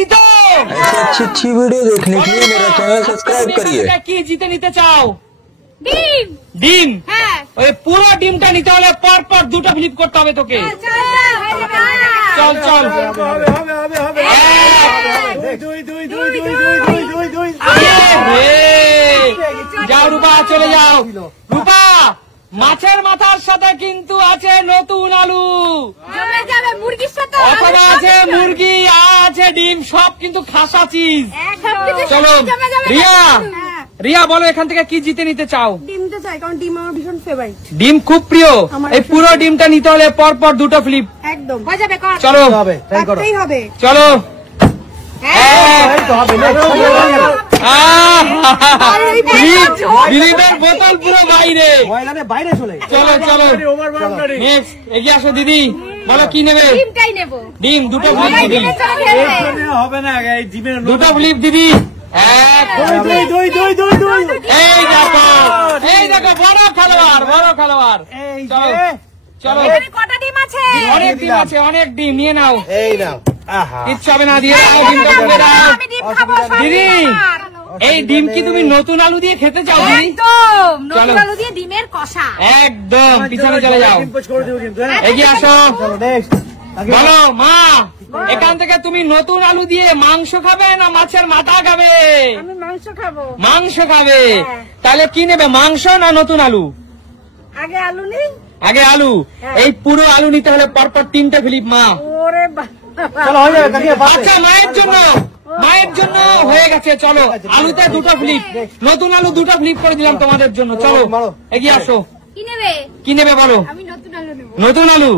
Ready तो? ऐसी अच्छी वीडियो देखने के लिए मेरा चैनल सब्सक्राइब करिए। কি জিতে নিতে চাও? ডিম। ডিম? হ্যাঁ। ওই পুরো ডিমটা নিতে হলে পর পর দুটো ফ্লিপ করতে হবে তোকে। চল চল। যাও রূপা, চলে যাও। রূপা, মাছের মাথার সাথে কিন্তু আছে নতুন আলু, মুরগির সাথে অথবা আছে মুরগি, আছে ডিম, সব কিন্তু খাসা চিজ। চলো রিয়া, রিয়া বলো এখান থেকে কি জিতে নিতে চাও? ডিম তো চাই, কারণ ডিম আমার ভীষণ ফেভারিট। ডিম খুব প্রিয়। এই পুরো ডিমটা নিতে হলে পর পর দুটো ফ্লিপ। একদম হয়ে যাবে। চলো করতেই হবে। চলো। ডিমের বোতল পুরো বাইরে বাইরে চলে। চলো চলো নেক্সট, এগিয়ে আসো দিদি, বলো কি নেবে? ডিমটাই নেব। ডিম দুটো ফ্লিপ দিদি, হবে না এই ডিমের দুটো ফ্লিপ দিদি। এক, এই দেখো, এই দেখো, বড় খেলোয়াড়, বড় খেলোয়াড়। চলো চলো, এখানে কটা ডিম আছে? অনেক ডিম আছে, অনেক ডিম, নিয়ে নাও। এই নাও। আহা, কিচ্ছু হবে না, দিয়ে দাও ডিমটা, দিয়ে দাও। আমি ডিম খাবো। দিদি, এই ডিম কি তুমি নতুন আলু দিয়ে খেতে চাও দিদি? একদম নতুন আলু দিয়ে ডিমের কষা। একদম পিছনে চলে যাও, করে দেবো কিন্তু, হ্যাঁ? এগিয়ে আসো। চলো নেক্সট। বলো মা, এখান থেকে তুমি নতুন আলু দিয়ে মাংস খাবে না মাছের মাথা খাবে? আমি মাংস খাবো। মাংস খাবে, তাহলে কি নেবে, মাংস না নতুন আলু? আগে আলু নিই। আগে আলু। এই পুরো আলু নিতে হলে পরপর তিনটে ফিলিপ মা। ওরে চলো হয়ে যাবে কাকিমা, পাশে। আচ্ছা মায়ের জন্য, মায়ের জন্য হয়ে গেছে। চলো আলুতে দুটো ফ্লিপ, নতুন আলু দুটো ফ্লিপ করে দিলাম তোমাদের জন্য। চলো এগিয়ে আসো। কি নেবে? কি নেবে বলো? আমি নতুন আলু নেব। নতুন আলু?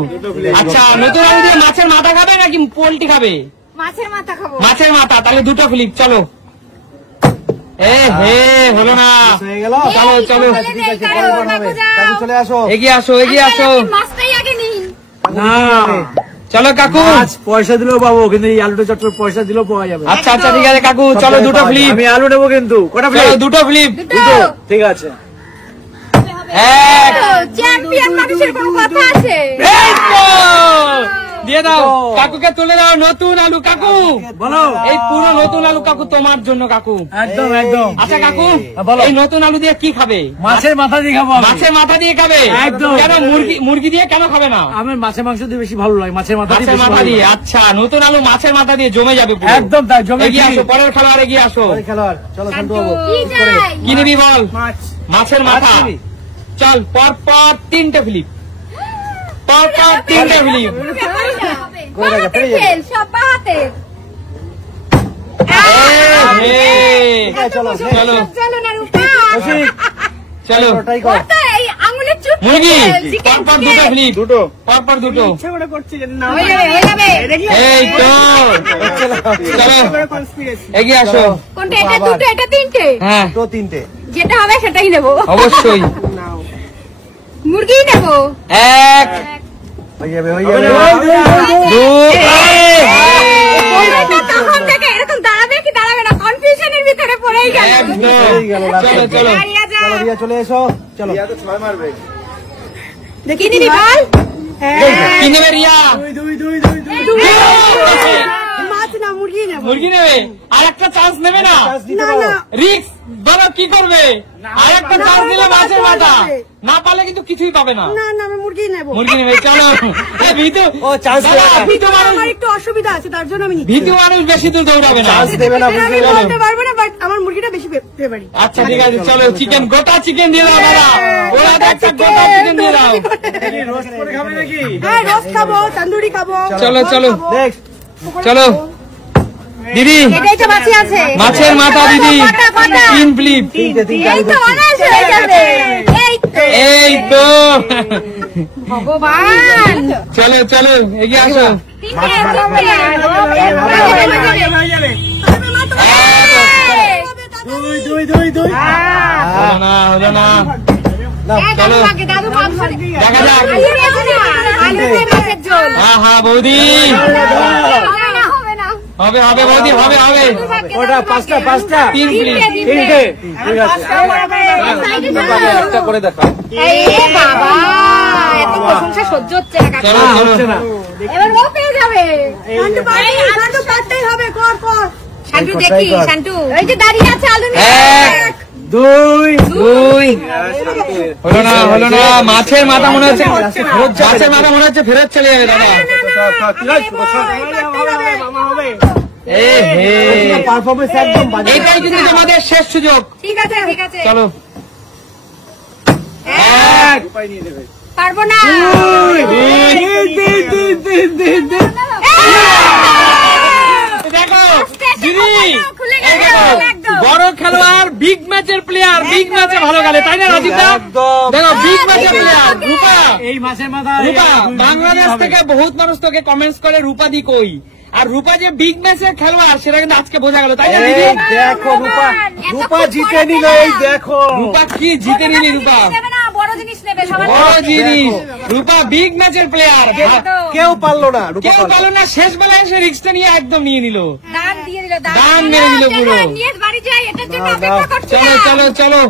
আচ্ছা, নতুন আলু দিয়ে মাছের মাথা খাবে নাকি পোল্ট্রি খাবে? মাছের মাথা খাবো। মাছের মাথা, তাহলে দুটো ফ্লিপ। চলো। এ হে, হলো না। হয়ে গেল। চলো চলো, ঠিক আছে, পরে বানাবে। কাকু চলে আসো। এগিয়ে আসো, এগিয়ে আসো। মাছটাই আগে নিন। না, চলো কাকু। আজ পয়সা দিলেও পাবো, কিন্তু এই আলুটা চট্টর পয়সা দিলেও পাওয়া যাবে। আচ্ছা আচ্ছা ঠিক আছে কাকু, চলো দুটো ফ্লিপ। আমি আলু নেবো কিন্তু। কটা চলো ফ্লিপ? দুটো ফ্লিপ। দুটো। ঠিক আছে। এক, চ্যাম্পিয়ন মানুষের কোনো কথা আছে? এই তো। দিয়ে দাও কাকুকে, তুলে দাও নতুন আলু। কাকু বলো। এই পুরো নতুন আলু কাকু তোমার জন্য কাকু। একদম একদম। আচ্ছা কাকু, বলো। এই নতুন আলু দিয়ে কি খাবে? মাছের মাথা দিয়ে খাবো আমি। মাছের মাথা দিয়ে খাবে? একদম। কেন মুরগি দিয়ে কেন খাবে না? আমার মাছের মাংস দিয়ে বেশি ভালো লাগে, মাছের মাথা দিয়ে মাছের বেশি মাথা ভালো দিয়ে? লাগে। আচ্ছা, নতুন আলু মাছের মাথা দিয়ে জমে যাবে পুরো। একদম তাই, জমে এগিয়ে কি? আসো, পরের খেলোয়াড় এগিয়ে আসো। ওই খেলোয়াড়, চলো শান্তু বাবু। কি চাই? কি নিবি বল? মাছ। মাছের মাথা। মাছ নিবি? চল পর পর তিনটে ফ্লিপ, পর পর তিনটে ফ্লিপ। কই রাখা, পেয়ে যাবে। তেল সব বাহাতের। ঠিক আছে, চলো চলো চলো না রূপা। রসিক, চলো। ওটাই কর। ওটা এই আঙুলের চুপ। মুরগি চিকেন, পর পর দুটো ফ্লিপ, দুটো। পর পর দুটো। হয়ে যাবে, হয়ে যাবে। এই তো। চলো এগিয়ে আসো। কোনটা? এটা দুটো, এটা তিনটে। হ্যাঁ তো তিনটে। যেটা হবে সেটাই নেবো। অবশ্যই। মুরগি নেবো। এক, হয়ে যাবে, হয়ে যাবে। তখন থেকে এরকম দাঁড়াবে কি দাঁড়াবে না, কনফিউশনের ভিতরে পড়েই গেল। একদম। হয়ে গেল, চলো চলো। দাঁড়িয়ে যা। চলো রিয়া, চলে এসো। চলো। কি নিবি বল? কি নেবে রিয়া? মাছ না, মুরগি নেবো। মুরগি নেবে? আর একটা চান্স নেবে না? না না, রিক্স বলো, কি করবে? আর একটা চান্স দিলে মাছের মাথা, না পারলে কিন্তু কিছুই পাবে না। না না, আমি মুরগি নেবো। মুরগি নেবে? চলো। এই ভীতু, ও, chance দাদা, দেবে না। ভীতু মানুষ, আমার একটু অসুবিধা আছে, তার জন্য আমি নিচ্ছি। ভীতু মানুষ বেশি দূর দৌড়াবে না। চান্স দেবে না, বুঝতে আমি পেরেছো? বলতে পারবো না, বাট আমার মুরগিটা বেশি ফেভারিট। আচ্ছা ঠিক আছে, চলো চিকেন, গোটা চিকেন দিয়ে দাও দাদা। ওরা একটা গোটা চিকেন দিয়ে দাও। রোস্ট করে খাবে নাকি? হ্যাঁ, রোস্ট খাবো, তন্দুরি খাবো। চলো, চলো। নেক্সট। চলো দিদি, এটাই তো বাকি আছে। মাছের মাথা দিদি, কটা, কটা? তিন ফ্লিপ। তিনটে, তিনটে এই আলু তো করছি। অনায়াসে হয়ে যাবে। এই তো। এই তো। ভগবান। চলো চলো এগিয়ে আসো। তিনটে, তিনটে। দুই। হলো না, হলো না। চলো দাদু মাংস দেখা যাক। আলু দিয়ে মাছের ঝোল। হ্যাঁ হ্যাঁ বৌদি, হবে না, হবে না। হবে হবে বৌদি, হবে হবে। ওটা পাঁচটা। তিন ফ্লিপ। তিনটে। ঠিক আছে। একটা করে দেখা। এই বাবা, এত প্রশংসা সহ্য হচ্ছে না কাকা। চলো চলো। হচ্ছে না। এবার ও পেয়ে যাবে। দাদু পারতেই হবে, কর কর। শান্তু দেখি শান্তু এই যে দাঁড়িয়ে আছে আলু নিয়ে এক, 2 দুই, হলো না মাছের মাথা মনে হচ্ছে ফেরত চলে যাবে দাদা। এ হে, পারফরমেন্স একদম বাজে। এটাই কিন্তু তোমাদের শেষ সুযোগ। ঠিক আছে ঠিক আছে চলো এক, উপায় নিয়ে নেবে। পারবো না দেখো আস্তে আস্তে দিদি, খুলে এই গেল দেখো, একদম বড় খেলোয়াড়, বিগ ম্যাচের প্লেয়ার, বিগ ম্যাচে ভালো খেলে, তাই না রাজীব দা? একদম। দেখো বিগ ম্যাচের প্লেয়ার রূপা। এই মাছের মাথা রূপা, বাংলাদেশ থেকে বহুত মানুষ তোকে কমেন্টস করে রূপা দি কই, আর রূপা যে বিগ ম্যাচের খেলোয়াড় সেটা কিন্তু আজকে বোঝা গেল, তাই না দিদি? এই দেখো রূপা, রূপা জিতে নিল, এই দেখো। রূপা কি জিতে নিলি রূপা, নেবে না বড় জিনিস নেবে সবার বড় জিনিস। রূপা বিগ ম্যাচের প্লেয়ার, কেউ পারলো না, রূপা কেউ পারলো। পারলো না, শেষ বেলায় এসে রিস্কটা নিয়ে একদম নিয়ে নিল। দান দিয়ে দিল দান মেরে দিল পুরো। নিয়ে বাড়ি যাই এটার জন্য দাও, অপেক্ষা করছি চলো চলো চলো,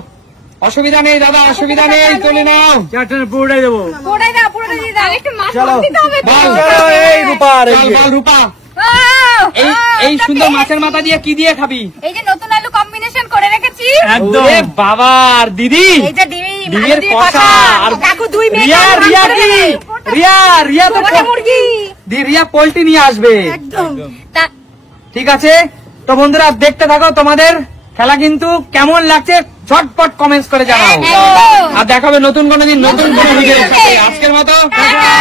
অসুবিধা নেই দাদা, অসুবিধা নেই, তুলে নাও। চারটে পুরোটাই দেবো। পুরোটাই দাও পুরোটাই দিয়ে দাও একটু মাছ চলো। দিতে হবে তো। বল। চলো, এই রূপা, আর এই চল যে। বল রূপা, ও, এই ও, এই তোকে সুন্দর মাছের মাথা দিয়ে কি দিয়ে খাবি? এই যে নতুন আলু কম্বিনেশন করে রেখেছি একদম। ওরে বাবা, আর দিদি এই যে ডিম ডিমের আলু দিয়ে কষা, আর কাকু দুই মিনিট রিয়া, রিয়া কি? রিয়া তো ওটা মুরগি রিয়া পোল্ট্রি নিয়ে আসবে। একদম তা ঠিক আছে, তো বন্ধুরা দেখতে থাকো, তোমাদের খেলা কিন্তু কেমন লাগছে ঝটপট কমেন্টস করে জানাও। একদম। আর দেখাবে নতুন কোনো দিন নতুন কোনো ভিডিওর সাথে। আজকের মতো টাটা।